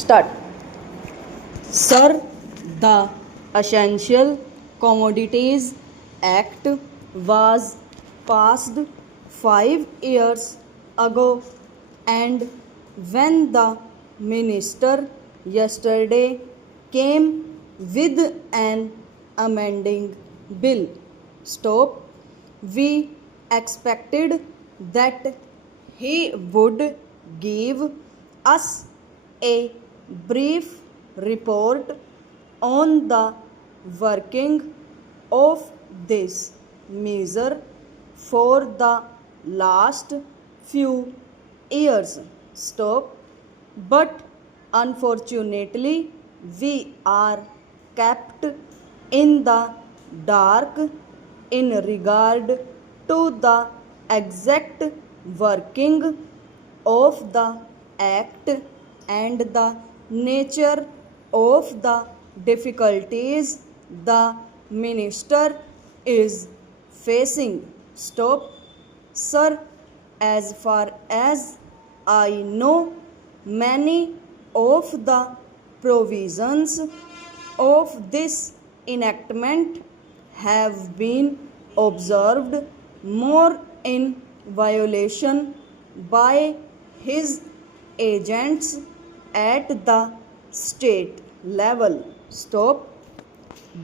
Start. Sir, the Essential Commodities Act was passed 5 years ago, and when the minister yesterday came with an amending bill, stop, we expected that he would give us a brief report on the working of this measure for the last few years. Stop. But unfortunately, we are kept in the dark in regard to the exact working of the act and the nature of the difficulties the minister is facing. Stop. Sir, as far as I know, many of the provisions of this enactment have been observed more in violation by his agents at the state level. Stop.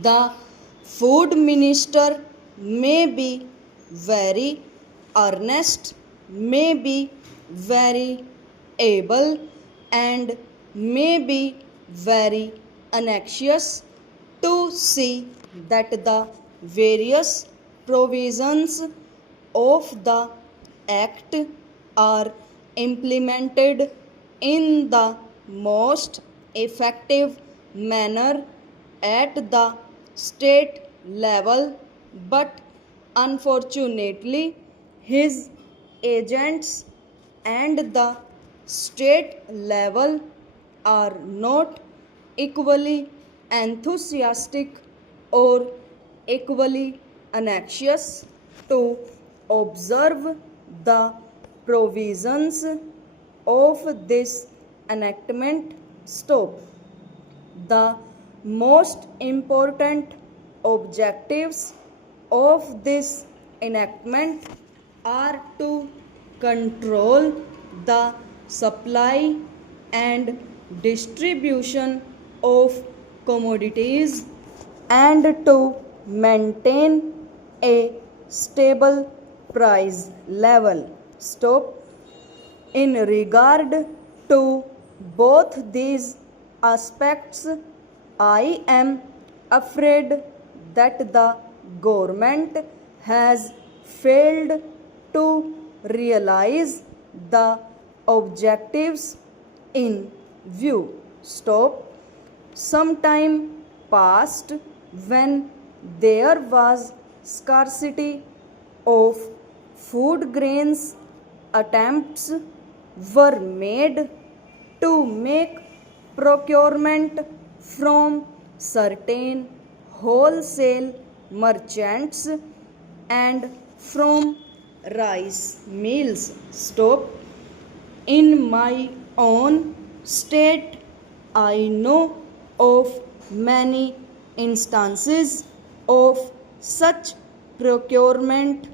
The food minister may be very earnest, may be very able, and may be very anxious to see that the various provisions of the act are implemented in the most effective manner at the state level, but unfortunately, his agents and the state level are not equally enthusiastic or equally anxious to observe the provisions of this enactment. Stop. The most important objectives of this enactment are to control the supply and distribution of commodities and to maintain a stable price level. Stop. In regard to both these aspects, I am afraid that the government has failed to realize the objectives in view. Stop. Some time passed when there was scarcity of food grains, attempts were made to make procurement from certain wholesale merchants and from rice mills. Stop. In my own state, I know of many instances of such procurement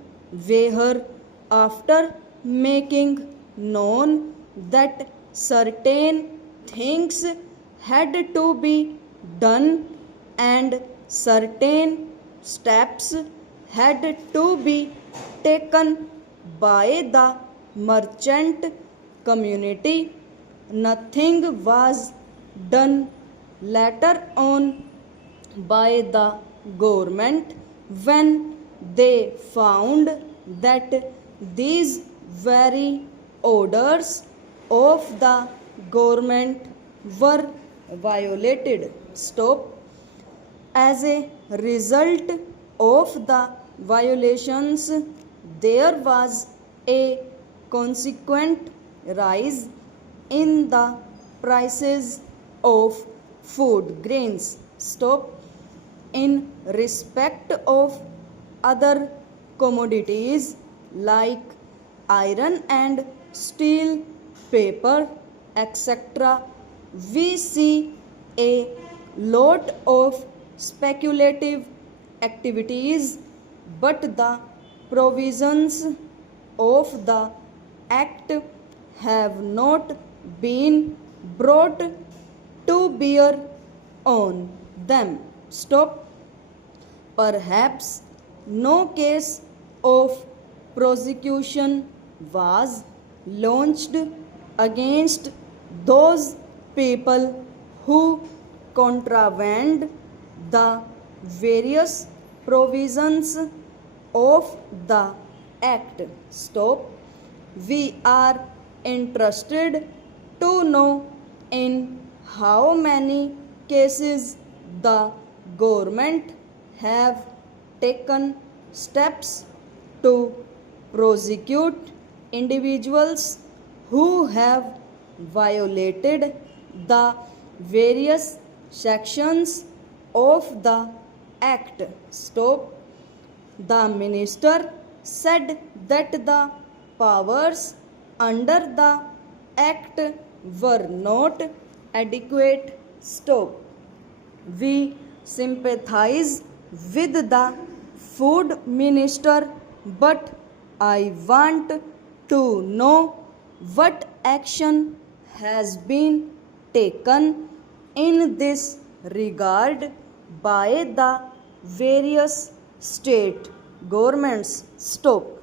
where, after making known that certain things had to be done and certain steps had to be taken by the merchant community, nothing was done later on by the government when they found that these very orders of the government were violated. Stop. As a result of the violations, there was a consequent rise in the prices of food grains. Stop. In respect of other commodities like iron and steel, paper, etc., we see a lot of speculative activities, but the provisions of the Act have not been brought to bear on them. Stop. Perhaps no case of prosecution was launched against those people who contravened the various provisions of the Act. Stop. We are interested to know in how many cases the government have taken steps to prosecute individuals who have violated the various sections of the Act. Stop. The minister said that the powers under the Act were not adequate. Stop. We sympathize with the food minister, but I want to know what action has been taken in this regard by the various state governments. Stop.